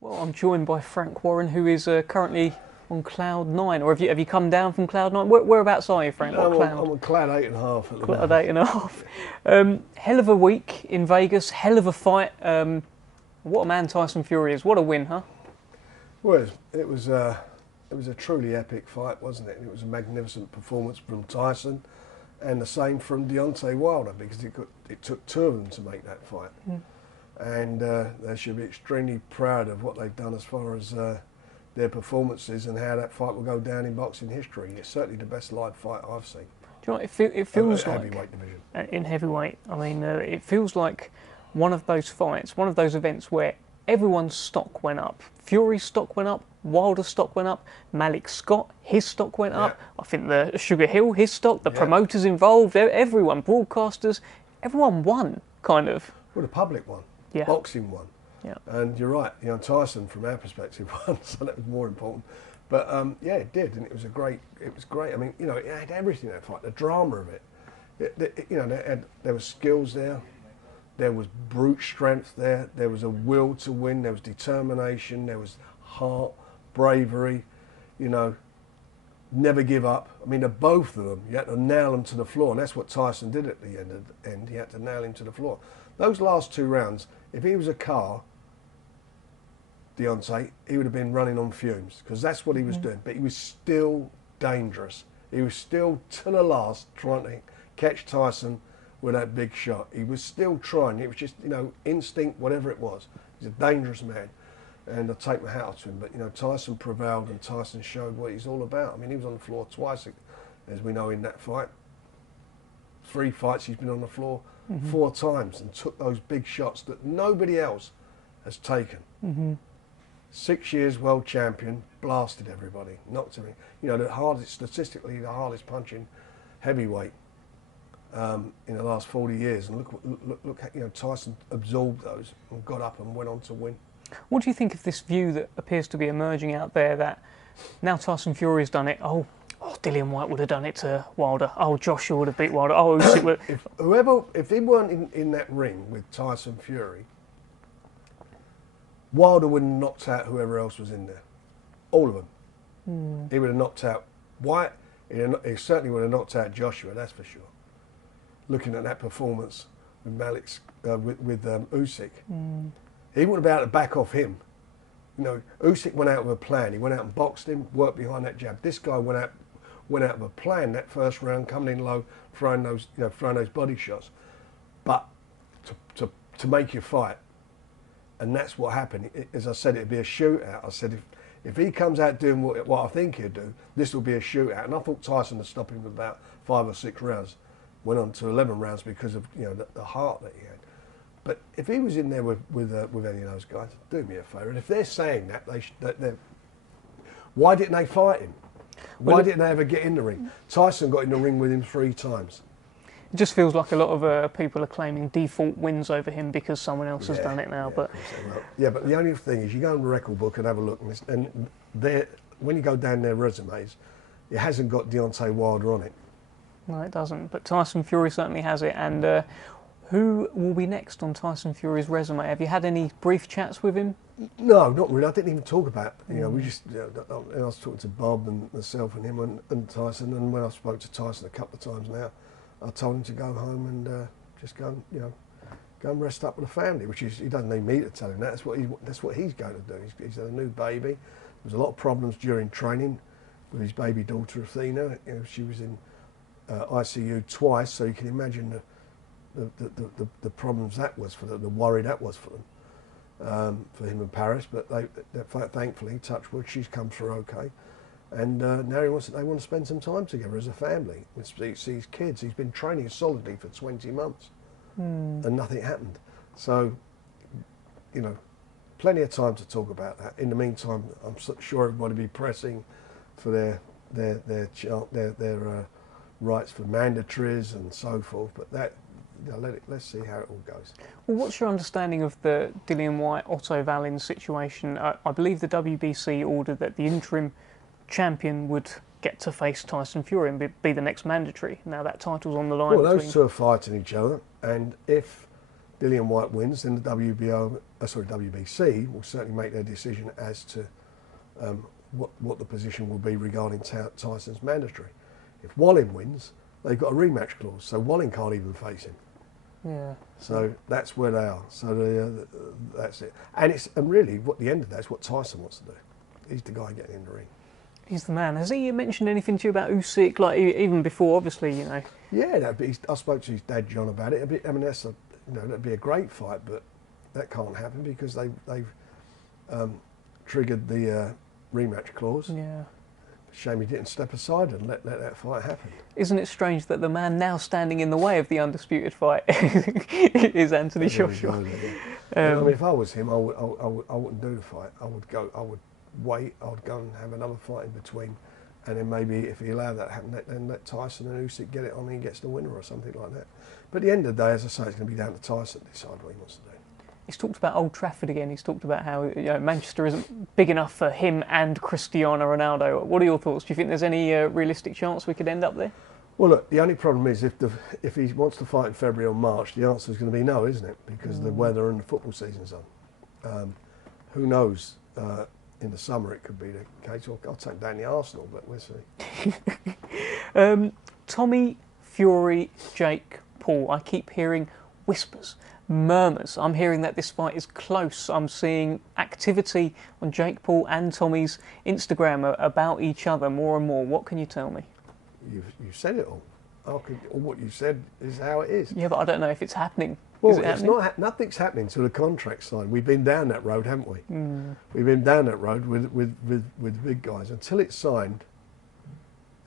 Well, I'm joined by Frank Warren, who is currently on cloud nine. Or have you come down from cloud nine? Whereabouts are you, Frank? What cloud? I'm on cloud 8.5 at the Cloud moment. eight and a half. Hell of a week in Vegas. Hell of a fight. What a man Tyson Fury is. What a win, huh? Well, it was a truly epic fight, wasn't it? And it was a magnificent performance from Tyson, and the same from Deontay Wilder, because it took two of them to make that fight. And they should be extremely proud of what they've done as far as their performances and how that fight will go down in boxing history. It's certainly the best live fight I've seen. Do you know what it feels like? Heavyweight division. In heavyweight, I mean, it feels like one of those fights, one of those events where everyone's stock went up. Fury's stock went up, Wilder's stock went up, Malik Scott, his stock went up. I think the Sugar Hill, his stock, the promoters involved, everyone, broadcasters, everyone won, kind of. Well, the public won. Yeah. Boxing won. Yeah. And you're right, Tyson from our perspective won, so that was more important. But yeah, it did, and it was great. I mean, it had everything, that fight, the drama of it. There was skills there, there was brute strength there was a will to win, there was determination, there was heart, bravery, never give up. I mean, both of them, you had to nail them to the floor, and that's what Tyson did at the end. He had to nail him to the floor. Those last two rounds, if he was a car, Deontay, he would have been running on fumes, because that's what he was doing. But he was still dangerous. He was still, to the last, trying to catch Tyson with that big shot. He was still trying. It was just, instinct, whatever it was. He's a dangerous man, and I take my hat off to him. But, Tyson prevailed, and Tyson showed what he's all about. I mean, he was on the floor twice, as we know, in that fight. 3 fights he's been on the floor 4 times, and took those big shots that nobody else has taken. 6 years world champion, blasted everybody, knocked everything. Statistically the hardest punching heavyweight in the last 40 years. And look, Tyson absorbed those and got up and went on to win. What do you think of this view that appears to be emerging out there that now Tyson Fury's done it, Dillian Whyte would have done it to Wilder. Joshua would have beat Wilder. Usyk would. If they weren't in that ring with Tyson Fury, Wilder would have knocked out whoever else was in there. All of them. He would have knocked out Whyte. He certainly would have knocked out Joshua, that's for sure. Looking at that performance with Usyk, he wouldn't have been able to back off him. Usyk went out with a plan. He went out and boxed him, worked behind that jab. This guy went out with a plan that first round, coming in low, throwing those body shots. But to make you fight. And that's what happened. As I said, it'd be a shootout. I said, if he comes out doing what I think he'll do, this will be a shootout. And I thought Tyson would stop him with about 5 or 6 rounds. Went on to 11 rounds because of the heart that he had. But if he was in there with any of those guys, do me a favour. And if they're saying that, why didn't they fight him? Why didn't they ever get in the ring? Tyson got in the ring with him 3 times. It just feels like a lot of people are claiming default wins over him because someone else has done it now. But the only thing is, you go on the record book and have a look, and when you go down their resumes, it hasn't got Deontay Wilder on it. No, it doesn't. But Tyson Fury certainly has it. And who will be next on Tyson Fury's resume? Have you had any brief chats with him? No, not really. I didn't even talk about it. We just. I was talking to Bob and myself and him and Tyson. And when I spoke to Tyson a couple of times now, I told him to go home and just go and rest up with the family. Which he doesn't need me to tell him that. That's what he's going to do. He's had a new baby. There was a lot of problems during training with his baby daughter Athena. She was in ICU twice, so you can imagine the problems that was for them, the worry that was for them, for him and Paris. But thankfully, touch wood, she's come through okay. And now they want to spend some time together as a family. See his kids. He's been training solidly for 20 months, and nothing happened. So, plenty of time to talk about that. In the meantime, I'm sure everybody will be pressing for their rights for mandatories and so forth. But let's see how it all goes. Well, what's your understanding of the Dillian Whyte, Otto Wallin situation? I believe the WBC ordered that the interim champion would get to face Tyson Fury and be the next mandatory. Now that title's on the line. Well, those two are fighting each other, and if Dillian Whyte wins, then the WBC will certainly make their decision as to what the position will be regarding Tyson's mandatory. If Wallin wins, they've got a rematch clause, so Wallin can't even face him. Yeah. So that's where they are. So that's it. And really, what the end of that is what Tyson wants to do. He's the guy getting in the ring. He's the man. Has he mentioned anything to you about Usyk? Like even before, obviously, you know. Yeah, I spoke to his dad John about it. That'd be a great fight, but that can't happen because they've triggered the rematch clause. Yeah. Shame he didn't step aside and let that fight happen. Isn't it strange that the man now standing in the way of the undisputed fight is Anthony Joshua? If I was him, I wouldn't do the fight. I would wait. I would go and have another fight in between, and then maybe if he allowed that to happen, then let Tyson and Usyk get it on and he gets the winner or something like that. But at the end of the day, as I say, it's going to be down to Tyson to decide what he wants to do. He's talked about Old Trafford again. He's talked about how Manchester isn't big enough for him and Cristiano Ronaldo. What are your thoughts? Do you think there's any realistic chance we could end up there? Well, look, the only problem is if he wants to fight in February or March, the answer is going to be no, isn't it? Because the weather and the football season's on. Who knows? In the summer it could be the case. I'll take down the Arsenal, but we'll see. Tommy, Fury, Jake Paul. I keep hearing whispers, murmurs. I'm hearing that this fight is close. I'm seeing activity on Jake Paul and Tommy's Instagram about each other more and more. What can you tell me? You've said it all. All what you said is how it is. Yeah, but I don't know if it's happening. Well, is it happening? Nothing's happening till the contract's signed. We've been down that road, haven't we? We've been down that road with big guys. Until it's signed,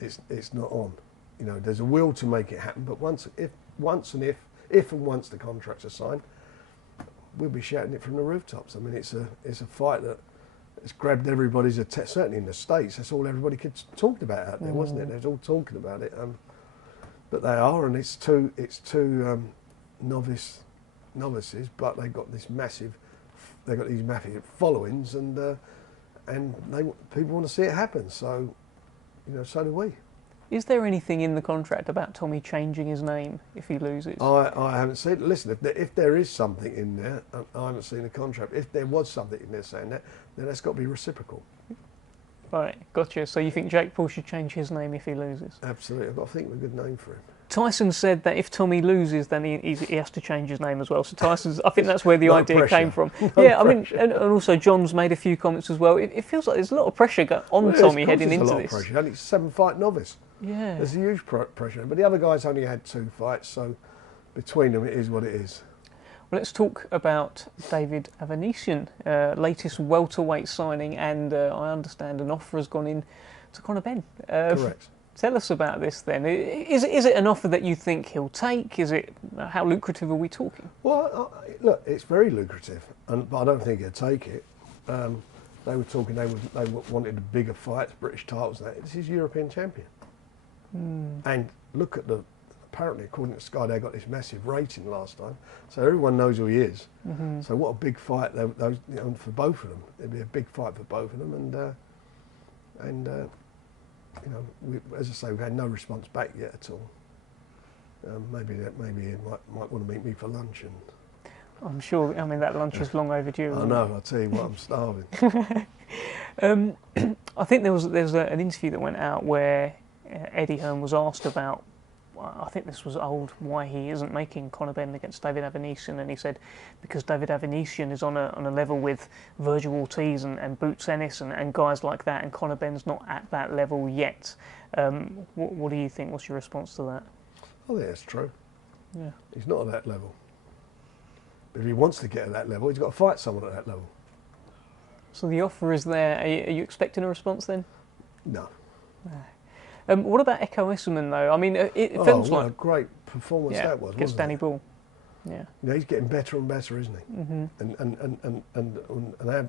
it's not on. You know, there's a will to make it happen, but if and once the contracts are signed, we'll be shouting it from the rooftops. I mean, it's a fight that it's grabbed everybody's attention. Certainly in the States, that's all everybody talked about out there, wasn't it? They was all talking about it. But they are, and it's two novices, but they've got these massive followings, and people want to see it happen. So, you know, so do we. Is there anything in the contract about Tommy changing his name if he loses? I haven't seen it. Listen, if there is something in there, I haven't seen the contract. If there was something in there saying that, then that's got to be reciprocal. Right, gotcha. So you think Jake Paul should change his name if he loses? Absolutely. I've got to think of a good name for him. Tyson said that if Tommy loses, then he has to change his name as well. So I think that's where the No idea pressure. came from. No Yeah, I pressure. mean, and also John's made a few comments as well. It feels like there's a lot of pressure on Tommy heading into this. There's a lot of pressure. Only 7-fight novice. Yeah. There's a huge pressure. But the other guys only had 2 fights, so between them it is what it is. Well, let's talk about David Avanesian, latest welterweight signing, and I understand an offer has gone in to Conor Benn. Correct. Tell us about this then. Is it an offer that you think he'll take? How lucrative are we talking? Well, look, it's very lucrative, but I don't think he'll take it. They were talking, they wanted bigger fights, British titles and that. This is European champion. And look at apparently according to Sky, they got this massive rating last time, so everyone knows who he is. So what a big fight for both of them. It'd be a big fight for both of them, and you know, as I say, we've had no response back yet at all. Maybe he might want to meet me for lunch, and I'm sure. I mean, that lunch is long overdue. I know. I'll tell you what, I'm starving. I think there was an interview that went out where Eddie Hearn was asked about. I think this was old, why he isn't making Conor Benn against David Avanesian, and he said because David Avanesian is on a level with Virgil Ortiz and Boots Ennis and guys like that, and Conor Benn's not at that level yet. What do you think? What's your response to that? I think that's true. Yeah. He's not at that level. But if he wants to get at that level, he's got to fight someone at that level. So the offer is there. Are you expecting a response then? No. What about Echo Esserman though? I mean, it feels what like a great performance that was. Against Wasn't Danny it? Bull. Yeah. You know, he's getting better and better, isn't he? And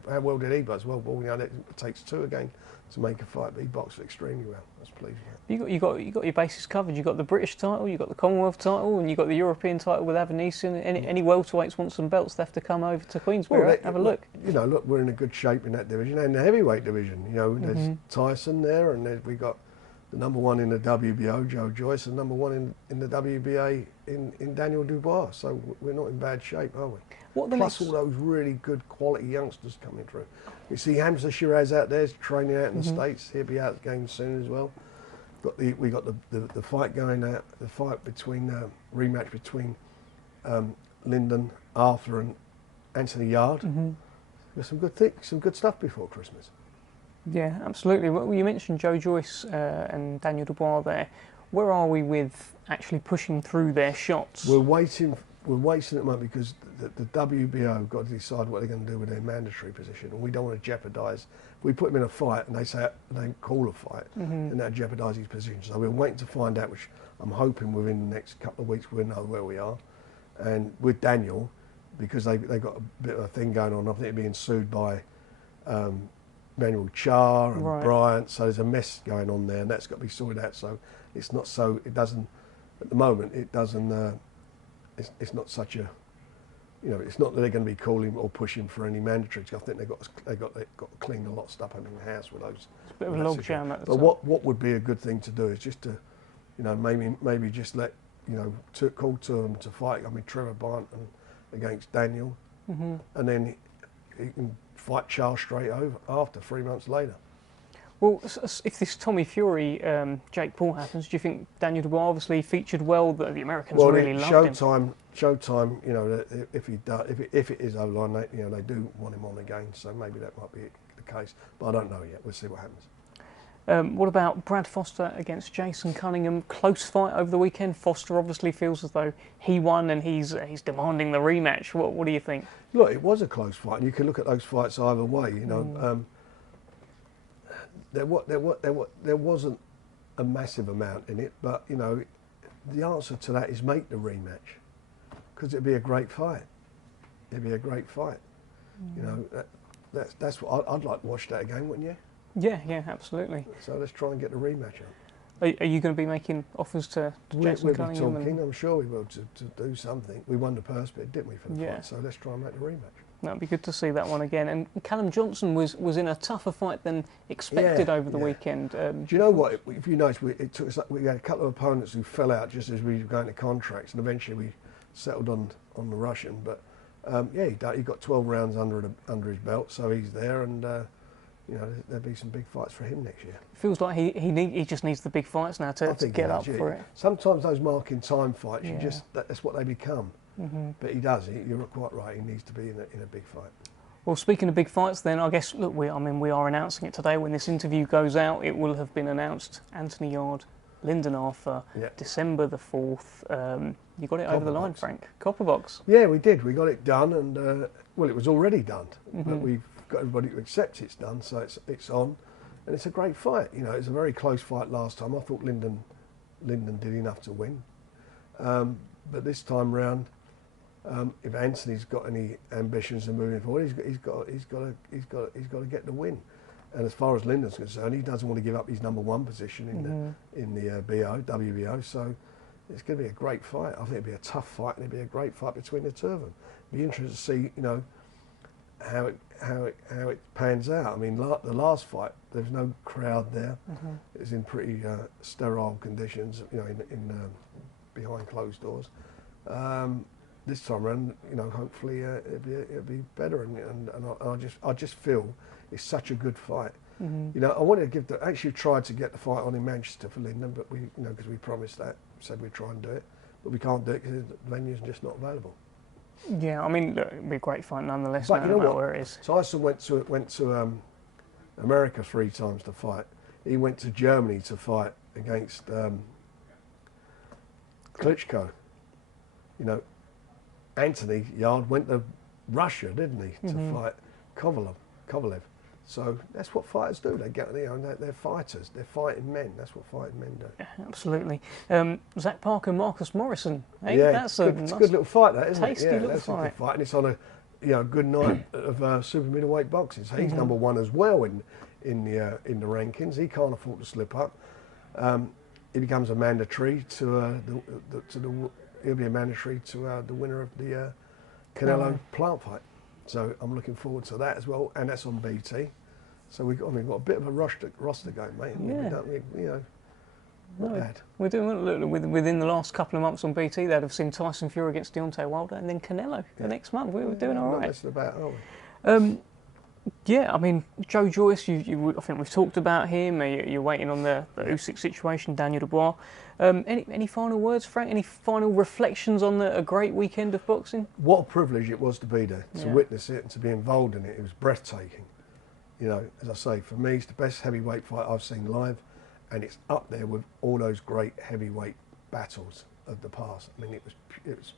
how well did he box? Well, you know, it takes 2 again to make a fight, but he boxed extremely well. That's pleasing. You got your bases covered. You got the British title, you got the Commonwealth title, and you got the European title with Avanesian. Any welterweights want some belts, they have to come over to Queensberry. Have a look. You know, look, we're in a good shape in that division, and the heavyweight division. You know, there's Tyson there, and we got the number one in the WBO, Joe Joyce, and number one in the WBA in Daniel Dubois. So we're not in bad shape, are we? Plus all those really good quality youngsters coming through. You see Hamza Shiraz out there training out in the States. He'll be out again soon as well. We got the fight going out, the fight between rematch between Lyndon, Arthur, and Arthur-Yarde. There's some good stuff before Christmas. Yeah, absolutely. Well, you mentioned Joe Joyce and Daniel Dubois there. Where are we with actually pushing through their shots? We're waiting at the moment because the WBO have got to decide what they're going to do with their mandatory position, and we don't want to jeopardise. If we put him in a fight and they call a fight, then that jeopardises his position. So we're waiting to find out, which I'm hoping within the next couple of weeks we'll know where we are. And with Daniel, because they got a bit of a thing going on, I think they're being sued by Manuel Char and Bryant, so there's a mess going on there, and that's got to be sorted out. So it's not so, it doesn't, at the moment, it doesn't, it's not such a, you know, it's not that they're going to be calling or pushing for any mandatory. I think they've got to clean a lot of stuff up in the house with those. It's a bit of a logjam at the top. top. But what would be a good thing to do is just to, you know, maybe just let, you know, call to them to fight. I mean, Trevor Bryant against Daniel, and then he can fight Charles straight over after 3 months later. Well, if this Tommy Fury, Jake Paul happens, do you think Daniel Dubois obviously featured well? The Americans really loved him. Showtime, you know, if it is O-line, you know, they do want him on again. So maybe that might be the case, but I don't know yet. We'll see what happens. What about Brad Foster against Jason Cunningham? Close fight over the weekend. Foster obviously feels as though he won and he's demanding the rematch. What do you think? Look, it was a close fight, and you can look at those fights either way. You know, there wasn't a massive amount in it, but you know, the answer to that is make the rematch, because it'd be a great fight. It'd be a great fight. You know, that's what I'd like to watch that again, wouldn't you? Yeah, absolutely. So let's try and get the rematch up. Are you going to be making offers to Jason Cunningham? We'll be talking, I'm sure we will, to do something. We won the purse bid, didn't we, for the fight? So let's try and make the rematch. That'd be good to see that one again. And Callum Johnson was in a tougher fight than expected over the weekend. Do you know what? If you notice, we had a couple of opponents who fell out just as we were going to contracts, and eventually we settled on the Russian. But he got 12 rounds under his belt, so he's there, and you know, there'll be some big fights for him next year. Feels like he just needs the big fights now to get up for it. Sometimes those marking time fights, that's what they become. But he does. You're quite right. He needs to be in a big fight. Well, speaking of big fights, then I guess we are announcing it today. When this interview goes out, it will have been announced. Arthur-Yarde, Lyndon Arthur, December the 4th. You got it over the line, Frank. Copperbox. Yeah, we did. We got it done, and it was already done. But we've got everybody to accept it's done, so it's on, and it's a great fight. You know, it's a very close fight last time. I thought Lyndon did enough to win, but this time round, if Anthony's got any ambitions of moving forward, he's got to get the win. And as far as Lyndon's concerned, he doesn't want to give up his number one position in the WBO. So it's going to be a great fight. I think it'll be a tough fight, and it'll be a great fight between the two of them. Be interested to see, you know, how it pans out. I mean, the last fight, there was no crowd there. It was in pretty sterile conditions, you know, in behind closed doors. This time around, you know, hopefully it'll be better, and I just feel it's such a good fight. You know, I wanted to actually tried to get the fight on in Manchester for Lyndon, but we, you know, because we promised that, said we'd try and do it, but we can't do it because the venue's just not available. Yeah, I mean, look, it'd be a great fight nonetheless. But you know what? Where it is. Tyson went to America 3 times to fight. He went to Germany to fight against Klitschko. You know, Arthur-Yarde went to Russia, didn't he, to fight Kovalev. So that's what fighters do. They get, you know, they're fighters. They're fighting men. That's what fighting men do. Yeah, absolutely. Zach Parker, Marcus Morrison. Hey, yeah, that's it's a good little fight, that, isn't tasty it? Yeah, little that's fight. A good fight, and it's on a good night of super middleweight boxing. So he's number one as well in the rankings. He can't afford to slip up. He becomes a mandatory to he'll be a mandatory to the winner of the Canelo Plant fight. So I'm looking forward to that as well, and that's on BT. So we've got a bit of a roster going, mate. Yeah. You know, Not bad. We're doing look, within the last couple of months on BT. They'd have seen Tyson Fury against Deontay Wilder, and then Canelo the next month. We were doing all Not right. messing about, are we? Yeah, I mean, Joe Joyce, I think we've talked about him. You're waiting on the Usyk situation, Daniel Dubois. Any final words, Frank? Any final reflections on a great weekend of boxing? What a privilege it was to be there, to Yeah. witness it and to be involved in it. It was breathtaking. You know, as I say, for me, it's the best heavyweight fight I've seen live, and it's up there with all those great heavyweight battles of the past. I mean, it was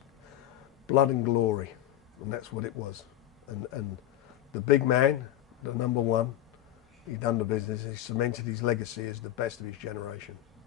blood and glory, and that's what it was. And the big man, the number one, he done the business. He cemented his legacy as the best of his generation.